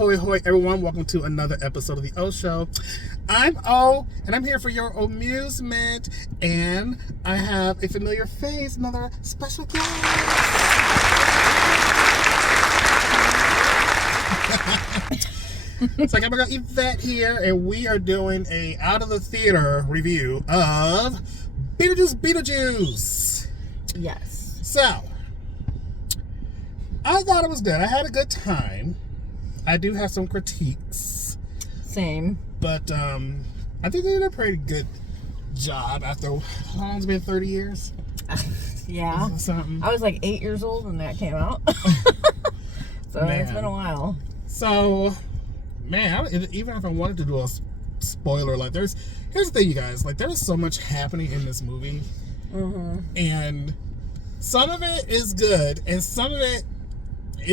Ahoy, ahoy, everyone. Welcome to another episode of The O Show. I'm O, and I'm here for your amusement. And I have a familiar face, another special guest. So I got my girl Yvette here, and we are doing a out of the theater review of Beetlejuice Beetlejuice. Yes. So, I thought it was good. I had a good time. I do have some critiques. Same. But I think they did a pretty good job after, how long has it been, 30 years? Yeah. Something. I was like 8 years old when that came out. So Man. It's been a while. So, man, even if I wanted to do a spoiler, like here's the thing, you guys, like there's so much happening in this movie. Mm-hmm. And some of it is good, and some of it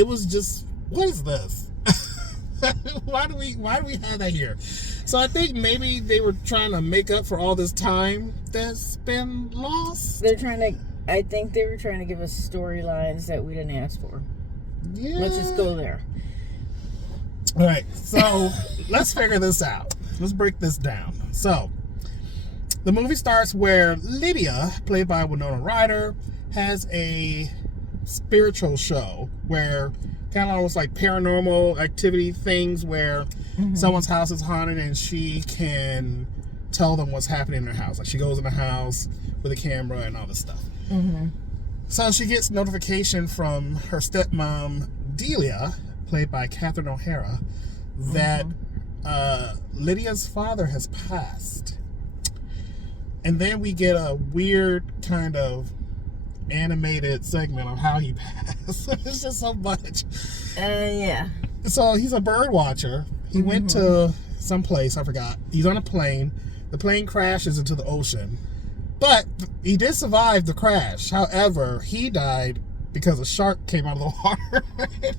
was just, what is this? Why do we have that here? So I think maybe they were trying to make up for all this time that's been lost. I think they were trying to give us storylines that we didn't ask for. Yeah. Let's just go there. All right, so let's figure this out. Let's break this down. So, the movie starts where Lydia, played by Winona Ryder, has a spiritual show where kind of almost like paranormal activity things where someone's house is haunted and she can tell them what's happening in their house. Like she goes in the house with a camera and all this stuff. Mm-hmm. So she gets notification from her stepmom, Delia, played by Catherine O'Hara, that Lydia's father has passed. And then we get a weird kind of animated segment of how he passed. It's just so much. Yeah. So he's a bird watcher. He went to some place, I forgot. He's on a plane. The plane crashes into the ocean. But he did survive the crash. However, he died because a shark came out of the water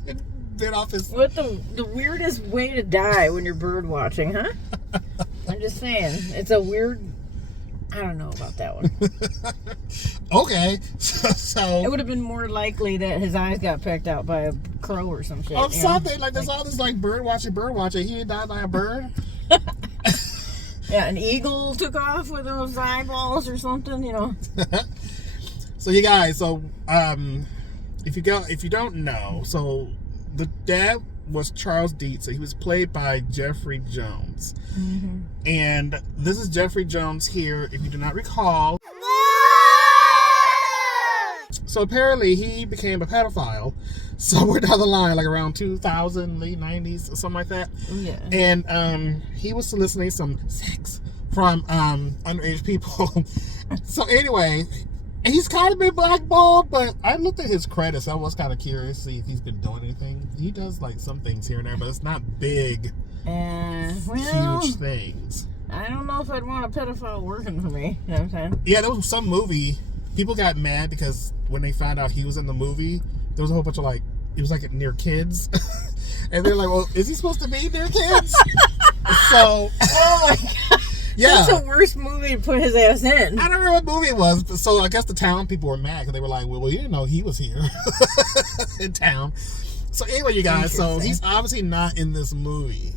and bit off his... What the weirdest way to die when you're bird watching, huh? I'm just saying. It's a weird... I don't know about that one. Okay. So it would have been more likely that his eyes got pecked out by a crow or some shit. Or something. Like, there's all this, like, bird watching. He died by a bird. Yeah, an eagle took off with those eyeballs or something, you know. So, you guys, if you don't know, so the dad was Charles Deetz. So he was played by Jeffrey Jones. Mm-hmm. And this is Jeffrey Jones here, if you do not recall. So apparently he became a pedophile somewhere down the line, like around 2000, late 90s, or something like that. Yeah. And he was soliciting some sex from underage people. So anyway, he's kind of been blackballed, but I looked at his credits. I was kind of curious to see if he's been doing anything. He does like some things here and there, but it's not big, huge things. I don't know if I'd want a pedophile working for me. You know what I'm saying? Yeah, there was some movie. People got mad because when they found out he was in the movie, there was a whole bunch of like, it was like near kids. And they're like, well, is he supposed to be near kids? So, oh my God. Yeah. That's the worst movie to put his ass in. I don't remember what movie it was. But so I guess the town people were mad because they were like, well, you didn't know he was here in town. So anyway, you guys, so he's obviously not in this movie.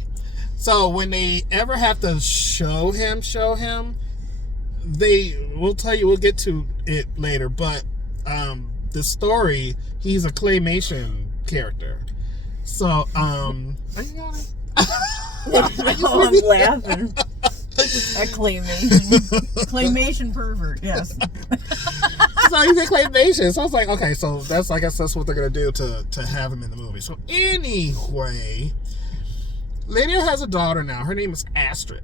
So when they ever have to show him, we'll tell you, we'll get to it later, but the story, he's a claymation character. So, are you got it? No, I'm laughing. A claymation pervert, yes. So he's a claymation. So I was like, okay, so I guess that's what they're gonna do to have him in the movie. So anyway, Lydia has a daughter now. Her name is Astrid.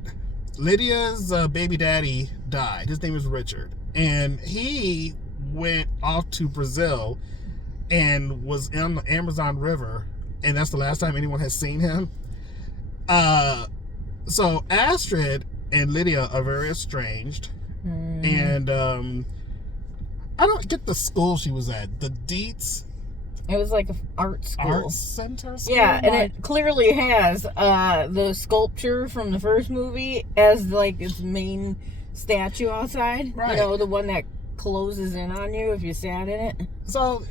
Lydia's baby daddy died. His name is Richard, and he went off to Brazil and was in the Amazon River, and that's the last time anyone has seen him. So Astrid and Lydia are very estranged, and I don't get the school she was at. The Deetz. It was like an art school. Art center school? Yeah, and it clearly has the sculpture from the first movie as like its main statue outside. Right. You know, the one that closes in on you if you sat in it. So,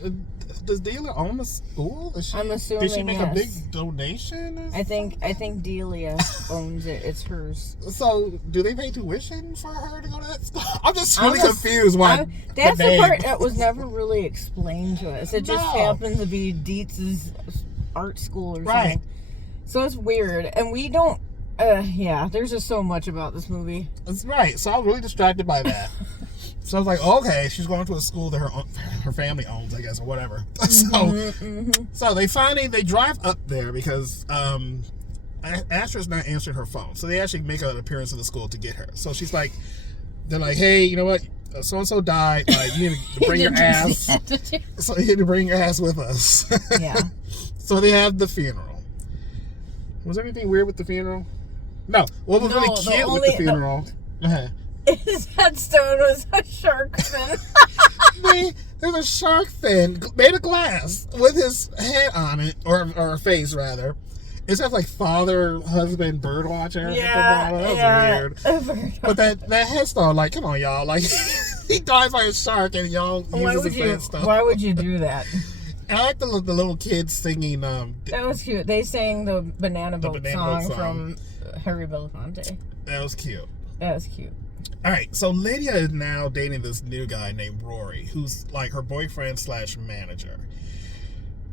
does Delia own the school? I'm assuming, did she make a big yes. donation? Or I think Delia owns it. It's hers. So, do they pay tuition for her to go to that school? I'm just really confused why. That's the part that was never really explained to us. It just happened to be Deetz's art school or something. So it's weird, and we don't. There's just so much about this movie. That's right. So I was really distracted by that. So I was like, okay, she's going to a school that her family owns, I guess, or whatever. So they drive up there because Astrid's not answering her phone. So they actually make an appearance in the school to get her. So they're like, hey, you know what? So-and-so died. You need to bring your ass. So you need to bring your ass with us. Yeah. So they have the funeral. Was there anything weird with the funeral? No. What was really cute with the funeral? His headstone was a shark fin. There's a shark fin made of glass with his head on it, or face rather. It says like father, husband, bird watcher. Yeah, that was weird. But that headstone, like, come on, y'all, like he dies like a shark, and y'all uses his headstone. Why would you do that? And I like the little kids singing. That was cute. They sang the Banana Boat song from Harry Belafonte. That was cute. All right, so Lydia is now dating this new guy named Rory, who's like her boyfriend / manager.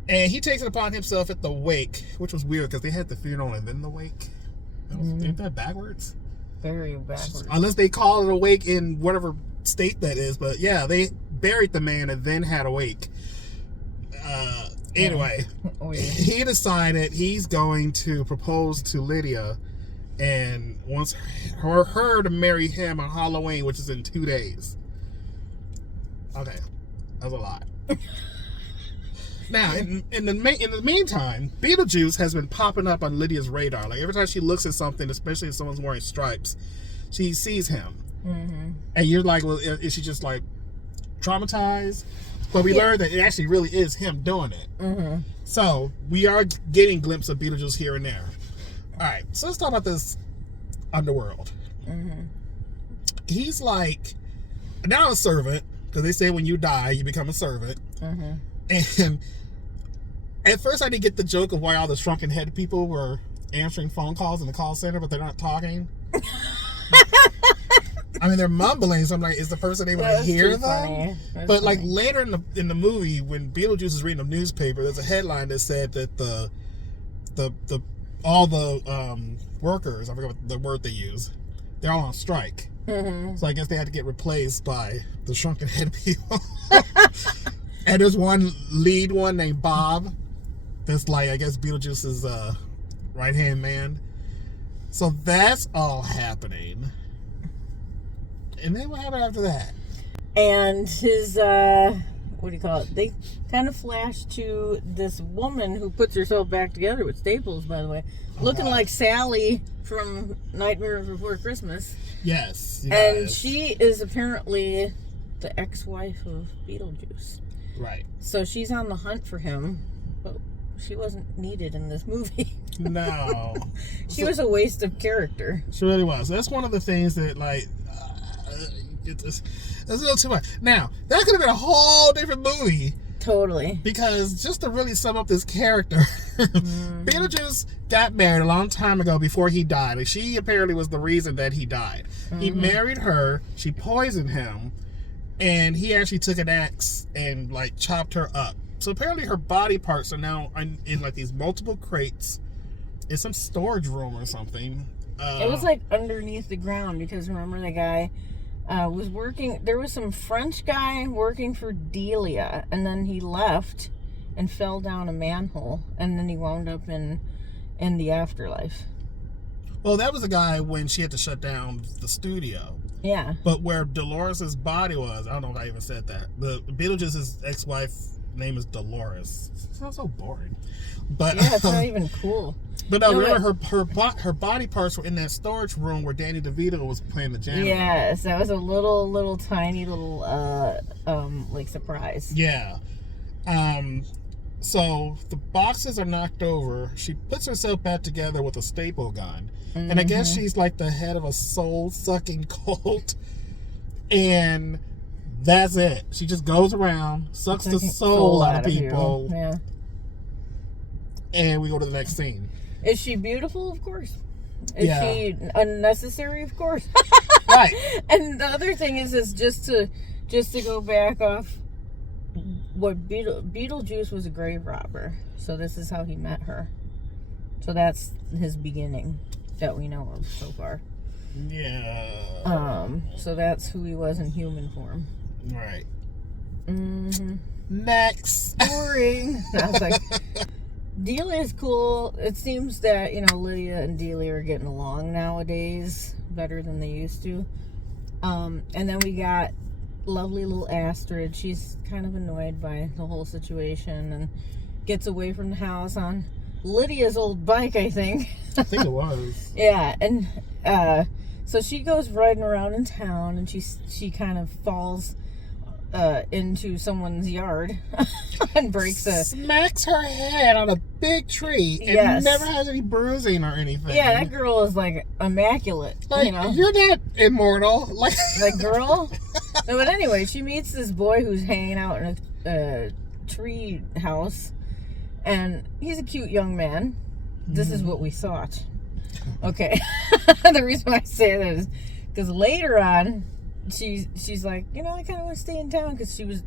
And he takes it upon himself at the wake, which was weird because they had the funeral and then the wake. Ain't that backwards? Very backwards. Unless they call it a wake in whatever state that is. But yeah, they buried the man and then had a wake. Anyway, he decided he's going to propose to Lydia and wants her to marry him on Halloween, which is in 2 days. Okay, that's a lot. Now, in the meantime, Beetlejuice has been popping up on Lydia's radar. Like every time she looks at something, especially if someone's wearing stripes, she sees him, and you're like, well, is she just like traumatized? But we learned that it actually really is him doing it. So we are getting glimpses of Beetlejuice here and there. All right, so let's talk about this underworld. He's like now a servant, because they say when you die, you become a servant. And at first I didn't get the joke of why all the shrunken head people were answering phone calls in the call center, but they're not talking. I mean, they're mumbling, so I'm like, is the person able to hear them? But like later in the movie, when Beetlejuice is reading a newspaper, there's a headline that said that all the workers, I forget what the word they use, they're all on strike. So I guess they had to get replaced by the shrunken head people. And there's one lead one named Bob that's like, I guess, Beetlejuice's right-hand man. So that's all happening. And then what happened after that? And his, what do you call it? They kind of flash to this woman who puts herself back together with staples, by the way. Looking like Sally from Nightmare Before Christmas. Yes. And she is apparently the ex-wife of Beetlejuice. Right. So she's on the hunt for him, but she wasn't needed in this movie. No. She was a waste of character. She really was. That's one of the things that, like, it's a little too much. Now, that could have been a whole different movie. Totally. Because just to really sum up this character, Beetlejuice got married a long time ago before he died. And she apparently was the reason that he died. He married her, she poisoned him, and he actually took an axe and like chopped her up. So apparently her body parts are now in like these multiple crates in some storage room or something. It was like underneath the ground because remember the guy was working. There was some French guy working for Delia, and then he left and fell down a manhole, and then he wound up in the afterlife. Well, that was the guy when she had to shut down the studio. Yeah. But where Dolores' body was, I don't know if I even said that. The Beetlejuice's ex-wife name is Dolores. It sounds so boring. But yeah, it's not even cool. But no, remember her body parts were in that storage room where Danny DeVito was playing the janitor. Yes, that was a little tiny like surprise. Yeah. So the boxes are knocked over. She puts herself back together with a staple gun. And I guess she's like the head of a soul-sucking cult. And That's it. She just goes around, sucks the soul out of people. Yeah. And we go to the next scene. Is she beautiful? Of course. Is she unnecessary? Of course. Right. And the other thing is just to go back off what Beetlejuice was a grave robber. So this is how he met her. So that's his beginning that we know of so far. Yeah. So that's who he was in human form. Right. Mm-hmm. Next. Boring. I was like, Delia is cool. It seems that, Lydia and Delia are getting along nowadays better than they used to. And then we got lovely little Astrid. She's kind of annoyed by the whole situation and gets away from the house on Lydia's old bike, I think. I think it was. Yeah, and so she goes riding around in town, and she kind of falls into someone's yard and smacks her head on a big tree and never has any bruising or anything. Yeah, that girl is like immaculate. Like, you're not immortal. Like girl. No, but anyway, she meets this boy who's hanging out in a tree house, and he's a cute young man. This is what we thought. Okay. The reason why I say that is because later on, she's like, I kind of want to stay in town, because she was,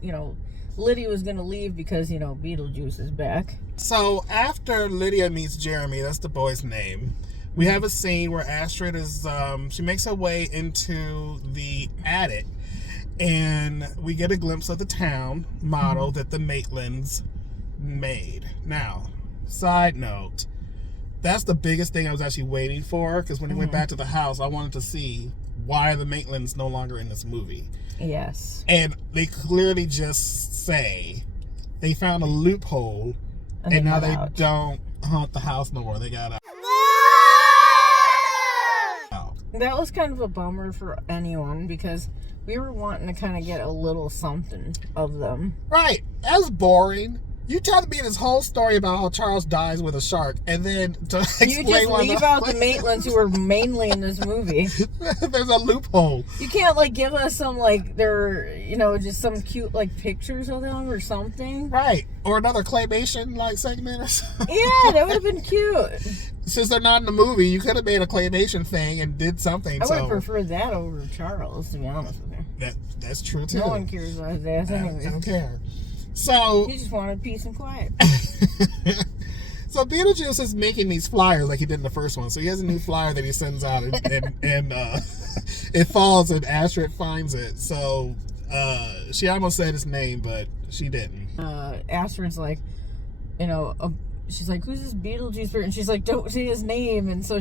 Lydia was going to leave because, Beetlejuice is back. So after Lydia meets Jeremy, that's the boy's name, we have a scene where Astrid is, she makes her way into the attic, and we get a glimpse of the town model that the Maitlands made. Now, side note, that's the biggest thing I was actually waiting for, because when we went back to the house, I wanted to see why are the Maitlands no longer in this movie. Yes. And they clearly just say they found a loophole, and now they don't haunt the house no more. They got out. That was kind of a bummer for anyone, because we were wanting to kind of get a little something of them. Right. That was boring. You tell me this whole story about how Charles dies with a shark, and then to explain you just leave out the Maitlands who are mainly in this movie. There's a loophole. You can't give us some they're just some cute pictures of them or something. Right. Or another claymation segment or something. Yeah, that would have been cute. Since they're not in the movie, you could have made a claymation thing and did something. I would have preferred that over Charles, to be honest with you. That's true too. No one cares about his ass anyway. I don't care. So he just wanted peace and quiet. So Beetlejuice is making these flyers like he did in the first one. So he has a new flyer that he sends out, and it falls, and Astrid finds it. So she almost said his name, but she didn't. Astrid's like, she's like, who's this Beetlejuice? And she's like, don't say his name. And so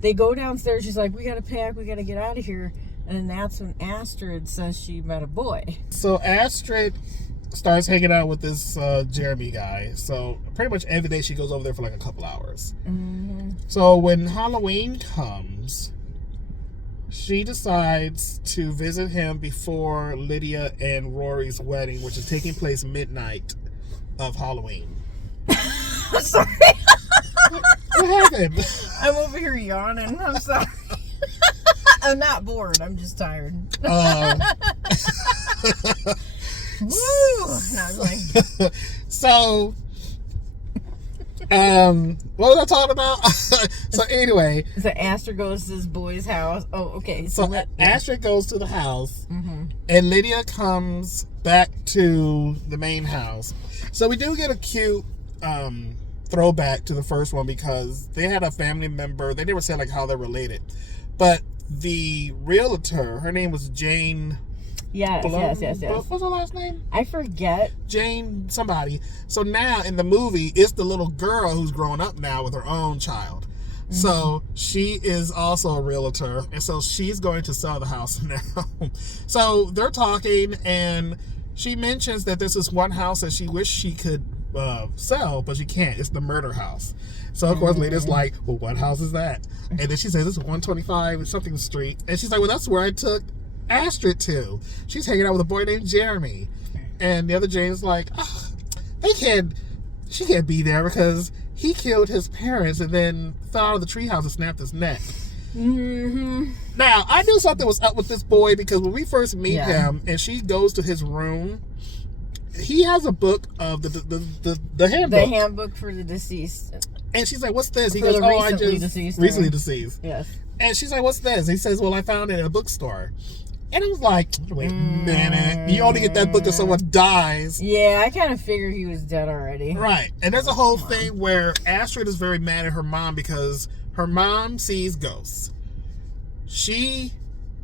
they go downstairs. She's like, we gotta pack, we gotta get out of here. And then that's when Astrid says she met a boy. So Astrid starts hanging out with this Jeremy guy. So pretty much every day she goes over there for a couple hours. Mm-hmm. So when Halloween comes, she decides to visit him before Lydia and Rory's wedding, which is taking place midnight of Halloween. I'm sorry. What happened? I'm over here yawning. I'm sorry. I'm not bored. I'm just tired. Woo! No, I was like... So, what was I talking about? So anyway, so Astrid goes to this boy's house. Oh, okay. So Astrid goes to the house, and Lydia comes back to the main house. So we do get a cute throwback to the first one, because they had a family member. They never said how they're related, but the realtor, her name was Jane. Yes. What's her last name? I forget. Jane somebody. So now in the movie, it's the little girl who's grown up now with her own child. Mm-hmm. So she is also a realtor, and so she's going to sell the house now. So they're talking, and she mentions that this is one house that she wished she could sell, but she can't. It's the murder house. So of course Lydia's like, well, what house is that? And then she says it's 125 something street, and she's like, well, that's where I took Astrid to. She's hanging out with a boy named Jeremy. And the other Jane's like, oh, she can't be there because he killed his parents and then fell out of the treehouse and snapped his neck. Mm-hmm. Now, I knew something was up with this boy because when we first meet Yeah. him and she goes to his room, he has a book of the handbook. The handbook for the deceased. And she's like, what's this? He For goes, the oh, I recently just... deceased, Recently yeah. deceased. Yes. And she's like, what's this? He says, well, I found it in a bookstore. And I was like, wait a minute. You only get that book if someone dies. Yeah, I kind of figured he was dead already. Right. And there's a whole thing where Astrid is very mad at her mom because her mom sees ghosts. She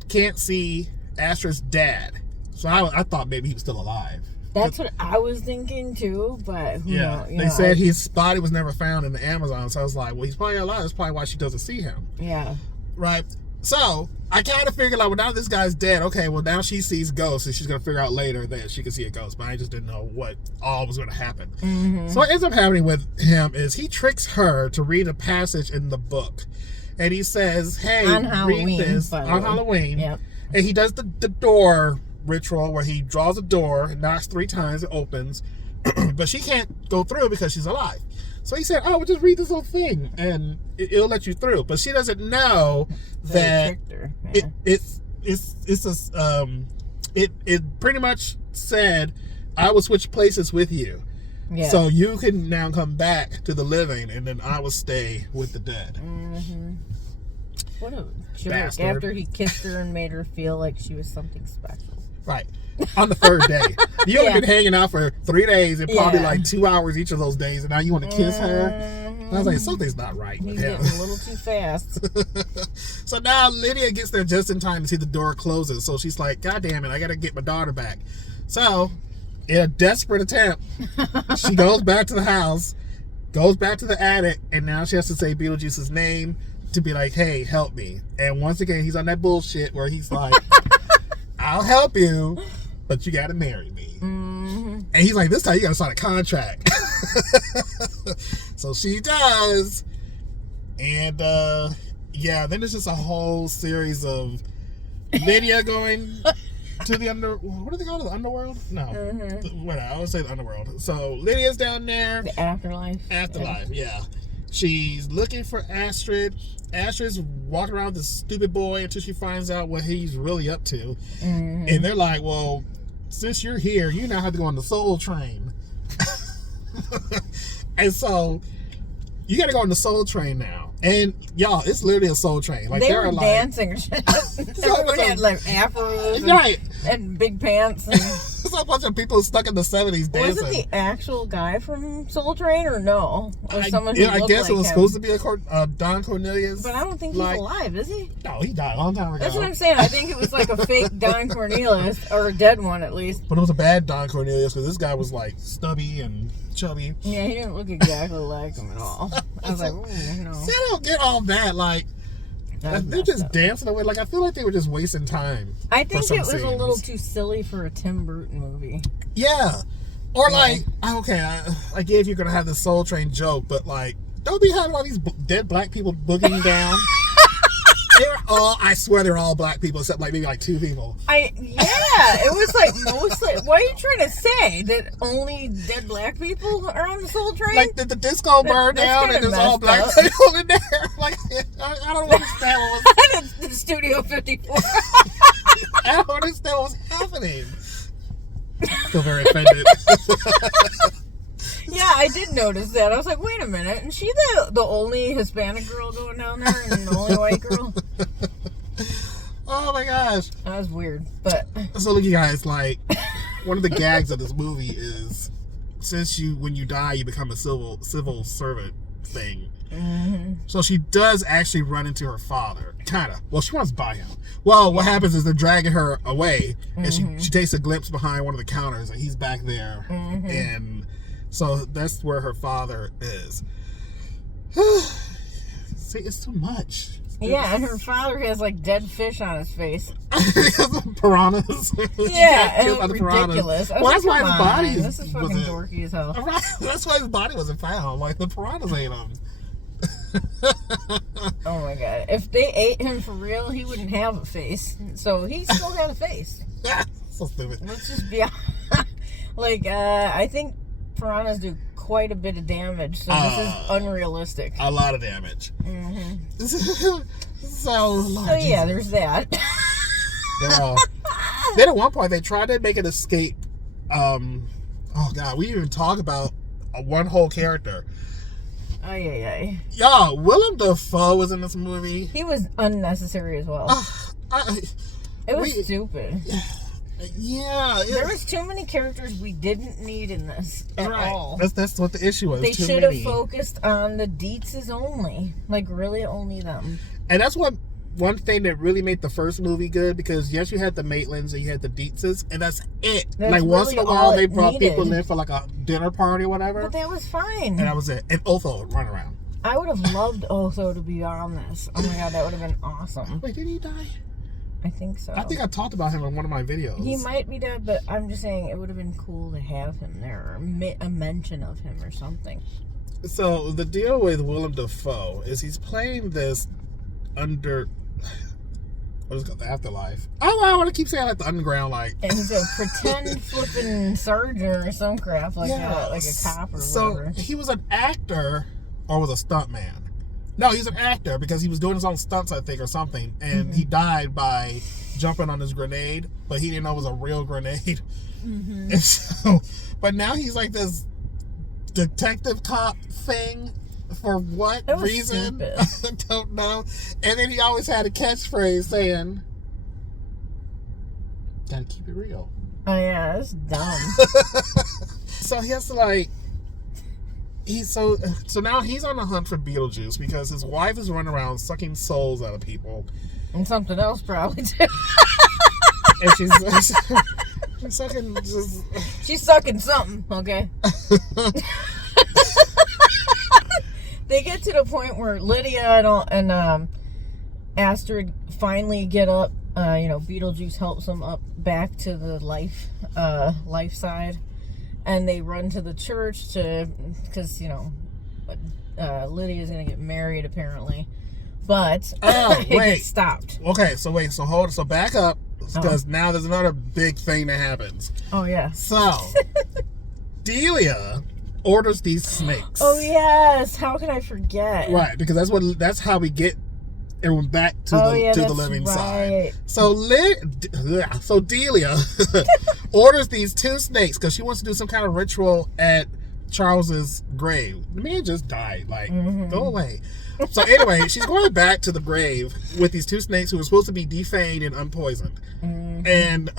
can't see Astrid's dad. So I thought maybe he was still alive. That's what I was thinking too, but who knows? They said his body was never found in the Amazon. So I was like, well, he's probably alive. That's probably why she doesn't see him. Yeah. Right. So I kind of figured, like, well, now this guy's dead. Okay, well, now she sees ghosts, and she's going to figure out later that she can see a ghost. But I just didn't know what all was going to happen. Mm-hmm. So what ends up happening with him is he tricks her to read a passage in the book. And he says, hey, read this on Halloween. Yep. And he does the door ritual where he draws a door and knocks 3 times, it opens. But she can't go through because she's alive. So he said, oh, well, just read this whole thing and it'll let you through. But she doesn't know that it pretty much said, I will switch places with you. Yeah. So you can now come back to the living and then I will stay with the dead. Mm-hmm. What a jerk. Bastard. After he kissed her and made her feel like she was something special. Right. On the 3rd day. You only been hanging out for 3 days and probably like 2 hours each of those days, and now you want to kiss her? And I was like, something's not right with him. He's getting a little too fast. So now Lydia gets there just in time to see the door closes. So she's like, God damn it, I got to get my daughter back. So, in a desperate attempt, she goes back to the house, goes back to the attic, and now she has to say Beetlejuice's name to be like, hey, help me. And once again, he's on that bullshit where he's like, I'll help you, but you got to marry me. Mm-hmm. And he's like, this time you got to sign a contract. So she does. And, then there's just a whole series of Lydia going to the what do they call it? The underworld? No. Mm-hmm. I always say the underworld. So Lydia's down there. The afterlife. Afterlife, yeah. She's looking for Astrid. Astrid's walking around with this stupid boy until she finds out what he's really up to. Mm-hmm. And they're like, well, since you're here, you now have to go on the Soul Train. And so you got to go on the Soul Train now. And y'all, it's literally a Soul Train. Like they were like, dancing. Everyone had like afros and big pants. And it's a bunch of people stuck in the 70s dancing. Was it the actual guy from Soul Train or no? Or someone who I guess it was supposed to be a Don Cornelius. But I don't think he's alive, is he? No, he died a long time ago. That's what I'm saying. I think it was like a fake Don Cornelius, or a dead one at least. But it was a bad Don Cornelius because this guy was like stubby and chubby. Yeah, he didn't look exactly like him at all. I was like, no. See, I don't get all that. Like, they're just dancing away. Like, I feel like they were just wasting time. I think it was a little too silly for a Tim Burton movie. Yeah. Or like, okay, I gave you gonna have the Soul Train joke, but like, don't be having all these dead black people boogieing down. I swear they're all black people except like maybe like 2 people. It was like mostly. What are you trying to say? That only dead black people are on the Soul Train? Like did the disco burn down and there's all black people in there? Like I don't understand what was the Studio 54. I don't understand what was happening. I feel very offended. Yeah, I did notice that. I was like, wait a minute. And she the only Hispanic girl going down there and the only white girl? Oh my gosh. That was weird. But so look, you guys, like, one of the gags of this movie is since when you die, you become a civil servant thing. Mm-hmm. So she does actually run into her father. Kind of. Well, she runs by him. Well, what happens is they're dragging her away, and she takes a glimpse behind one of the counters, and he's back there. Mm-hmm. And so that's where her father is. See, it's too much. Yeah, and her father has like dead fish on his face. Piranhas. Yeah, and ridiculous. Well, that's why his body This is fucking dorky as hell. Right. That's why his body wasn't found. Like, the piranhas ate him. Oh my god. If they ate him for real, he wouldn't have a face. So he still had a face. So stupid. Let's just be like, I think piranhas do quite a bit of damage, so this is unrealistic. A lot of damage. So yeah, there's that. Girl. Then at one point they tried to make an escape. Oh God, we even talk about one whole character. Ay. Y'all, Willem Dafoe was in this movie. He was unnecessary as well. It was stupid. Yeah. There was too many characters we didn't need in this at all. That's what the issue was. They should have focused on the Deetzes only. Like, really only them. And that's one thing that really made the first movie good, because yes, you had the Maitlands and you had the Deetzes, and that's it. That's like, once really in a while, they all it brought needed. people in for like a dinner party or whatever. But that was fine. And that was it. And Otho would run around. I would have loved Otho to be on this. Oh my God, that would have been awesome. Wait, did he die? I think so. I think I talked about him in one of my videos. He might be dead, but I'm just saying it would have been cool to have him there, or a mention of him or something. So the deal with Willem Dafoe is he's playing this what is it called? The Afterlife. Oh, I want to keep saying like the underground, like. And he's a pretend flipping surgeon or some crap like that, like a cop or whatever. So he was an actor, or was a stuntman? No, he's an actor because he was doing his own stunts, I think, or something, and he died by jumping on his grenade, but he didn't know it was a real grenade. And so, but now he's like this detective cop thing. For what reason? I don't know. And then he always had a catchphrase saying, "Gotta keep it real." Oh yeah, that's dumb. So he has to like. So now he's on the hunt for Beetlejuice because his wife is running around sucking souls out of people, and something else probably too. And she's sucking just. She's sucking something, okay. They get to the point where Lydia and Astrid finally get up. Beetlejuice helps them up back to the life side, and they run to the church because Lydia's gonna get married apparently, but it gets stopped. Okay, so back up, because now there's another big thing that happens. Oh yeah. So Delia orders these snakes. Oh yes, how could I forget? Right, because that's how we get everyone back to the living side. So Delia orders these 2 snakes because she wants to do some kind of ritual at Charles's grave. The man just died. Like, go away. So anyway, she's going back to the grave with these 2 snakes who were supposed to be defanged and unpoisoned. And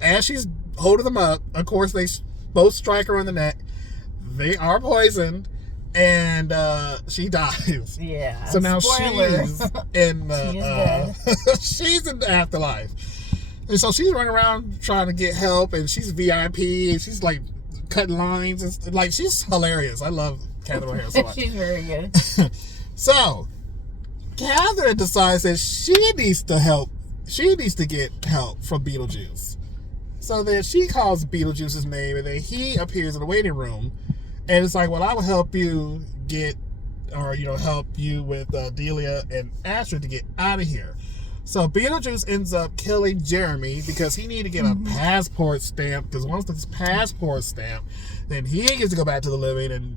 as she's holding them up, of course they both strike her on the neck. They are poisoned, and she dies. Yeah. So now spoiler. she's in she's in the afterlife, and so she's running around trying to get help, and she's VIP, and she's like cutting lines, and like she's hilarious. I love Catherine O'Hara so much. She's very good. So Catherine decides that she needs to help. She needs to get help from Beetlejuice. So then she calls Beetlejuice's name, and then he appears in the waiting room. And it's like, well, I will help you help you with Delia and Astrid to get out of here. So Beetlejuice ends up killing Jeremy because he needed to get a passport stamp. Because once this passport stamp, then he gets to go back to the living, and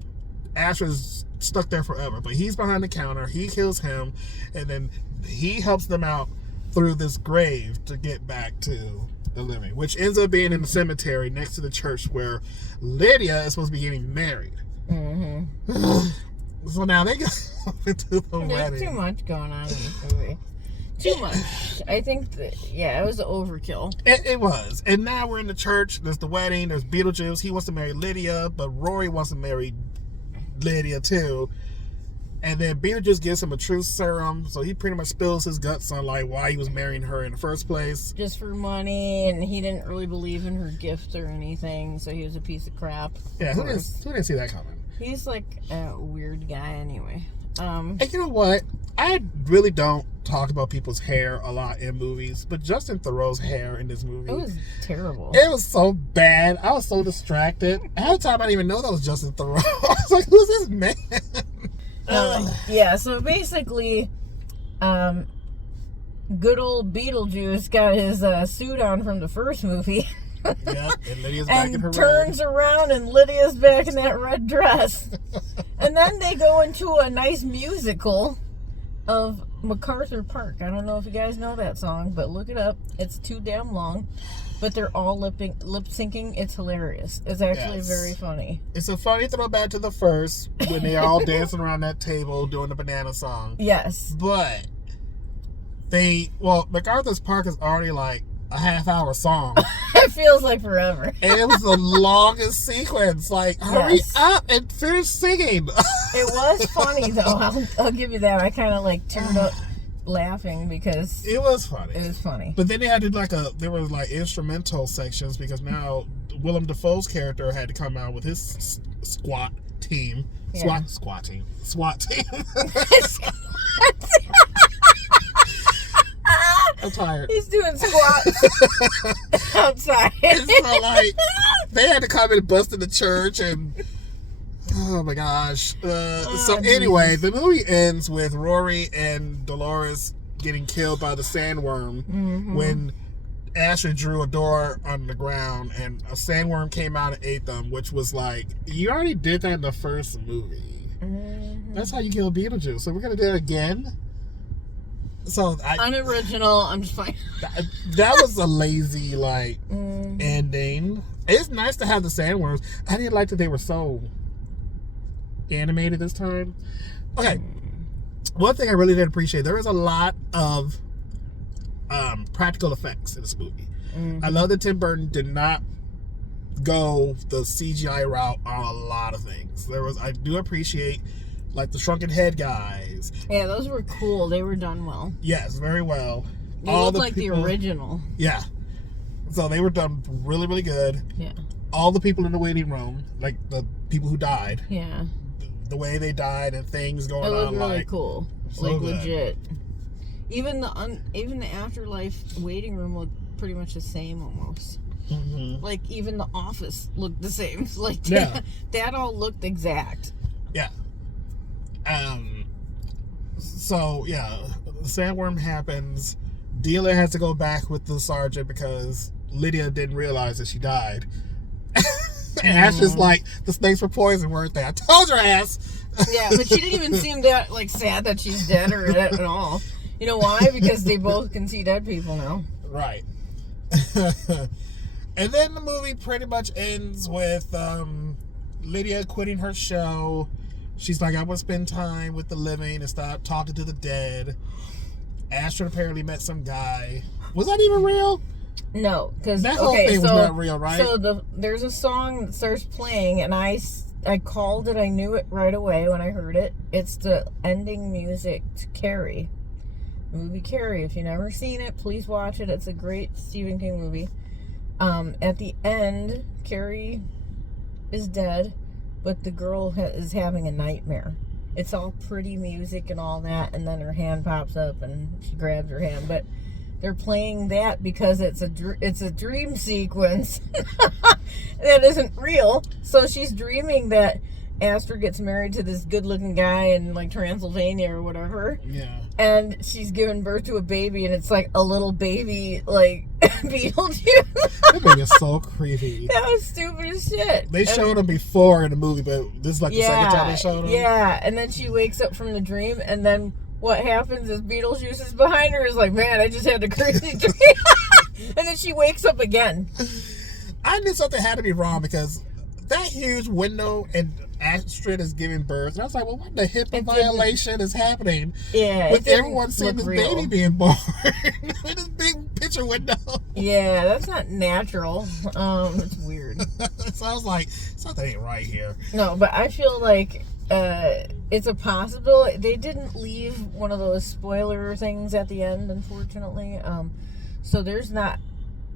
Astrid's stuck there forever. But he's behind the counter. He kills him, and then he helps them out through this grave to get back to the living, which ends up being in the cemetery next to the church where Lydia is supposed to be getting married. So now they go into the wedding. There's too much going on in this movie. Too much. I think that, it was overkill. It was. And now we're in the church. There's the wedding. There's Beetlejuice. He wants to marry Lydia, but Rory wants to marry Lydia too. And then Beetlejuice gives him a truth serum, so he pretty much spills his guts on like why he was marrying her in the first place. Just for money, and he didn't really believe in her gift or anything, so he was a piece of crap. Yeah, who didn't see that coming? He's like a weird guy anyway. And you know what? I really don't talk about people's hair a lot in movies, but Justin Theroux's hair in this movie, it was terrible. It was so bad. I was so distracted. Half the time I didn't even know that was Justin Theroux. I was like, who's this man? So basically, good old Beetlejuice got his suit on from the first movie. Yep, and Lydia's back in and her turns around and Lydia's back in that red dress. And then they go into a nice musical of MacArthur Park. I don't know if you guys know that song, but look it up. It's too damn long. But they're all lip syncing. It's hilarious. It's actually very funny. It's a funny throwback to the first when they're all dancing around that table doing the banana song. Yes. But MacArthur's Park is already like a half-hour song. It feels like forever. And it was the longest sequence. Like, hurry up and finish singing. It was funny, though. I'll give you that. I kind of like turned up laughing because it was funny. It was funny. But then they had to there were like instrumental sections because now Willem Dafoe's character had to come out with his SWAT team. Yeah. SWAT team. I'm tired. He's doing squats outside. And so like they had to come and bust in the church and oh my gosh. Anyway, the movie ends with Rory and Dolores getting killed by the sandworm when Astrid drew a door on the ground and a sandworm came out and ate them, which was like, you already did that in the first movie. That's how you kill Beetlejuice. So we're going to do it again? So unoriginal. I'm just fine. That was a lazy ending. It's nice to have the sandworms. I didn't like that they were so animated this time. Okay, one thing I really did appreciate, there was a lot of practical effects in this movie. I love that Tim Burton did not go the CGI route on a lot of things. I do appreciate like the shrunken head guys. Yeah, those were cool. They were done well. Yes, very well. They looked like the original. Yeah. So they were done really, really good. Yeah. All the people in the waiting room, like the people who died. Yeah. The way they died and things going on. It looked really cool. So like good. Legit. Even the Afterlife waiting room looked pretty much the same almost. Like even the office looked the same. Like that all looked exact. Yeah. So yeah, the sandworm happens. Dealer has to go back with the sergeant because Lydia didn't realize that she died. And Astrid's like, the snakes were poison, weren't they? I told your ass. Yeah, but she didn't even seem that like sad that she's dead or at all. You know why? Because they both can see dead people now. Right. And then the movie pretty much ends with Lydia quitting her show. She's like, I want to spend time with the living and stop talking to the dead. Astrid apparently met some guy. Was that even real? No, because that whole thing was not real, right? So there's a song that starts playing, and I called it. I knew it right away when I heard it. It's the ending music to Carrie, the movie Carrie. If you've never seen it, please watch it. It's a great Stephen King movie. At the end, Carrie is dead, but the girl is having a nightmare. It's all pretty music and all that, and then her hand pops up and she grabs her hand. But they're playing that because it's a dream sequence that isn't real. So she's dreaming that Astrid gets married to this good-looking guy in like Transylvania or whatever. Yeah. And she's giving birth to a baby, and it's like a little baby, like Beetlejuice. That baby is so creepy. That was stupid as shit. They showed him before in the movie, but this is like the second time they showed him. Yeah, and then she wakes up from the dream, and then what happens is Beetlejuice is behind her, is like, man, I just had a crazy dream. And then she wakes up again. I knew something had to be wrong because that huge window and Astrid is giving birth. And I was like, well, what the HIPAA violation is happening? Yeah. With everyone seeing this real. baby being born with this big picture window. Yeah, that's not natural. It's weird. So I was like, something ain't right here. No, but I feel like it's a possible. They didn't leave one of those spoiler things at the end, unfortunately. So there's not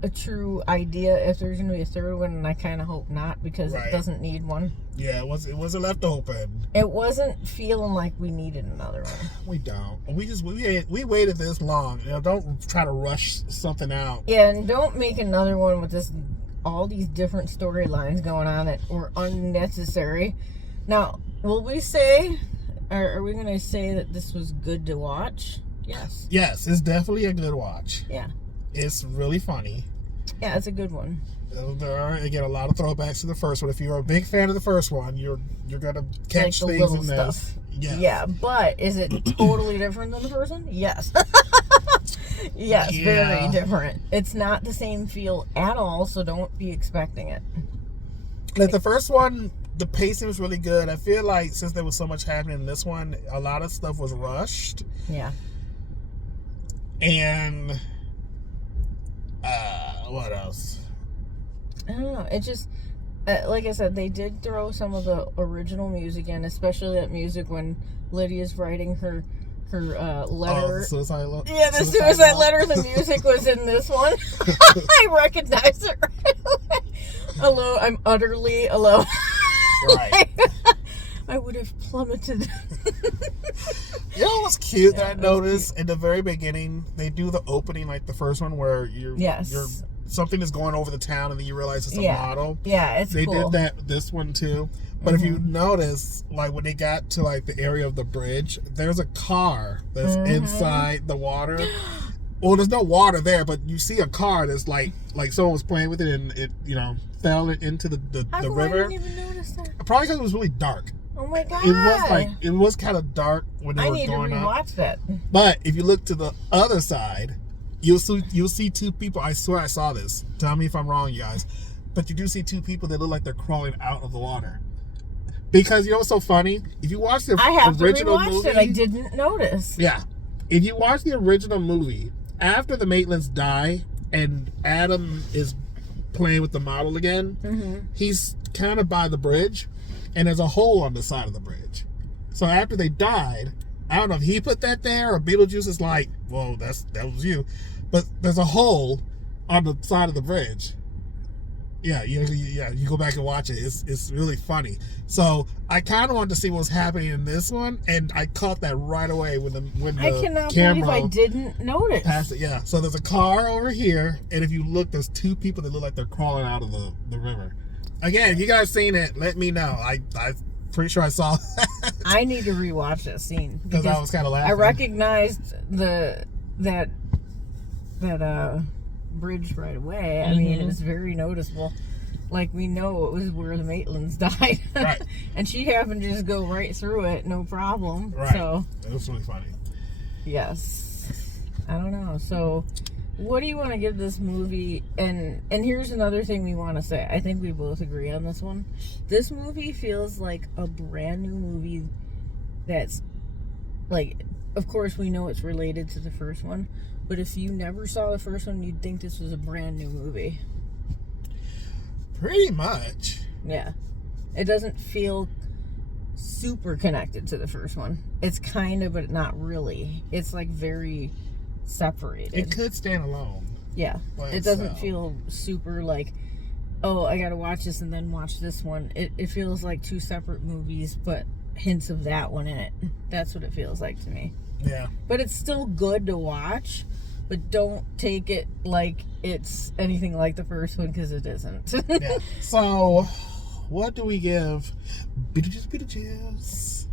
a true idea if there's going to be a third one, and I kind of hope not because it doesn't need one. Yeah, it wasn't left open. It wasn't feeling like we needed another one. We don't. We waited this long. You know, don't try to rush something out. Yeah, and don't make another one with all these different storylines going on that were unnecessary. Now, will we say, or are we going to say that this was good to watch? Yes. Yes, it's definitely a good watch. Yeah. It's really funny. Yeah, it's a good one. There are, again, a lot of throwbacks to the first one. If you're a big fan of the first one, you're gonna catch like the things little in this. stuff. Yeah. Yeah, but is it totally different than the first one? Yes. Yes, Yeah. very different. It's not the same feel at all, so don't be expecting it. Like the first one, the pacing was really good. I feel like since there was so much happening in this one, a lot of stuff was rushed. Yeah. And what else? I don't know. It just, like I said, they did throw some of the original music in, especially that music when Lydia's writing her letter. Oh, the suicide letter? Yeah, the suicide letter. The music was in this one. I recognize it right away. Alone, I'm utterly alone. Right. I would have plummeted. You know what's cute that I noticed in the very beginning? They do the opening like the first one where you're something is going over the town and then you realize it's a model. Yeah, it's They cool. did that this one too. But if you notice, like when they got to like the area of the bridge, there's a car that's inside the water. Well, there's no water there, but you see a car that's like someone was playing with it and it, fell into the river. I didn't even notice that. Probably because it was really dark. Oh my god! It was kind of dark when they were going up. I need to rewatch that. But if you look to the other side, you'll see two people. I swear I saw this. Tell me if I'm wrong, you guys. But you do see two people that look like they're crawling out of the water. Because you know what's so funny? If you watch the original movie, it. I didn't notice. Yeah, if you watch the original movie, after the Maitlands die and Adam is playing with the model again, he's kind of by the bridge, and there's a hole on the side of the bridge. So after they died, I don't know if he put that there or Beetlejuice is like, "Whoa, that was you," but there's a hole on the side of the bridge. Yeah, you go back and watch it. It's really funny. So I kind of wanted to see what was happening in this one, and I caught that right away when the I cannot camera believe I didn't notice. passed it. Yeah. So there's a car over here, and if you look, there's two people that look like they're crawling out of the river. Again, if you guys seen it, let me know. I'm pretty sure I saw that. I need to rewatch that scene because I was kind of laughing. I recognized that bridge right away. I mean, it's very noticeable. Like, we know it was where the Maitlands died. Right. And she happened to just go right through it, no problem. Right. So, it was really funny. Yes. I don't know. So, what do you want to give this movie? And here's another thing we want to say. I think we both agree on this one. This movie feels like a brand new movie that's, like, of course we know it's related to the first one, but if you never saw the first one, you'd think this was a brand new movie. Pretty much. Yeah. It doesn't feel super connected to the first one. It's kind of, but not really. It's like very separated. It could stand alone. Yeah. It doesn't feel super like, oh, I gotta watch this and then watch this one. It feels like two separate movies, but hints of that one in it. That's what it feels like to me. Yeah. But it's still good to watch, but don't take it like it's anything like the first one, because it isn't. Yeah. So, what do we give Beetlejuice?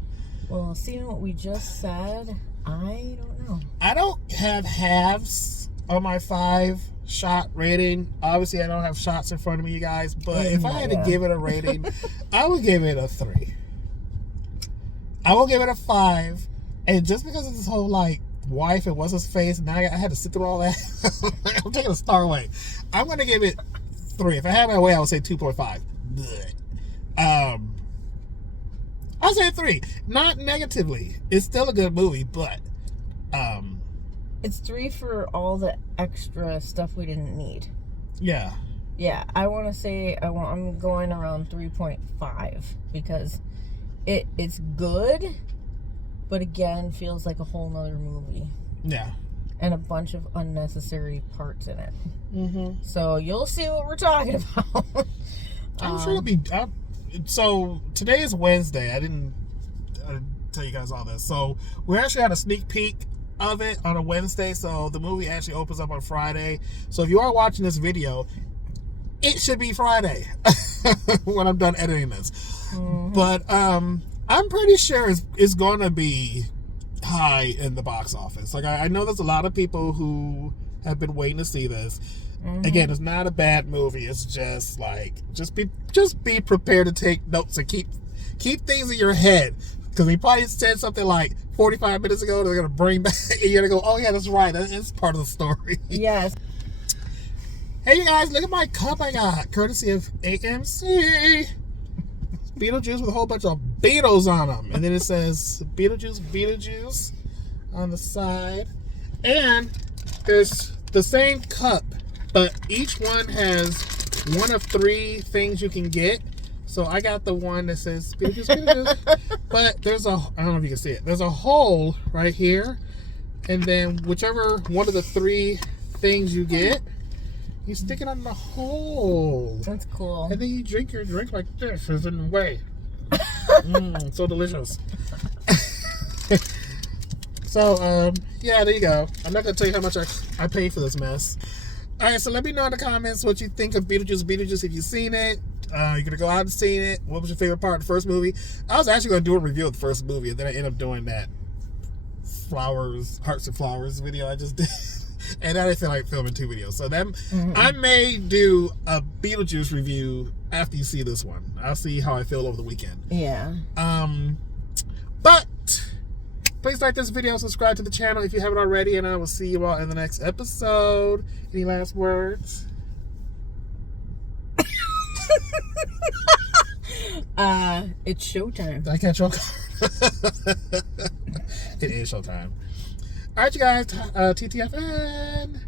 Well, seeing what we just said, I don't know. I don't have halves on my 5-shot rating. Obviously, I don't have shots in front of me, you guys. But if I had to give it a rating, I would give it a 3. I will give it a 5. And just because of this whole, like, wife and what's his face, and now I had to sit through all that, I'm taking a star away. I'm going to give it 3. If I had my way, I would say 2.5. I'll say 3. Not negatively. It's still a good movie, but it's 3 for all the extra stuff we didn't need. Yeah. Yeah, I want to say I'm going around 3.5 because it's good, but again feels like a whole nother movie. Yeah. And a bunch of unnecessary parts in it. Mm-hmm. So you'll see what we're talking about. I'm sure it'll be. So today is Wednesday. I didn't tell you guys all this. So we actually had a sneak peek of it on a Wednesday. So the movie actually opens up on Friday. So if you are watching this video, it should be Friday when I'm done editing this. Mm-hmm. But I'm pretty sure it's going to be high in the box office. Like I know there's a lot of people who have been waiting to see this. Again, it's not a bad movie. It's just like just be prepared to take notes and keep things in your head, because he probably said something like 45 minutes ago. They're gonna bring back, and you're gonna go, oh yeah, that's right. It's part of the story. Yes. Hey, you guys, look at my cup I got, courtesy of AMC. Beetlejuice with a whole bunch of Beatles on them. And then it says Beetlejuice Beetlejuice on the side. And there's the same cup, but each one has one of 3 things you can get. So I got the one that says Beetlejuice Beetlejuice. But there's I don't know if you can see it. There's a hole right here. And then whichever one of the 3 things you get, you stick it on the hole. That's cool. And then you drink your drink like this. It's in the way. So delicious. So, yeah, there you go. I'm not going to tell you how much I paid for this mess. Alright, so let me know in the comments what you think of Beetlejuice Beetlejuice if you've seen it. You're going to go out and see it. What was your favorite part of the first movie? I was actually going to do a review of the first movie, and then I ended up doing that Hearts and Flowers video I just did. And I didn't feel like filming 2 videos. So I may do a Beetlejuice review after you see this one. I'll see how I feel over the weekend. Yeah. But please like this video, subscribe to the channel if you haven't already, and I will see you all in the next episode. Any last words? It's showtime. Did I catch your card? It is showtime. Alright, you guys, TTFN.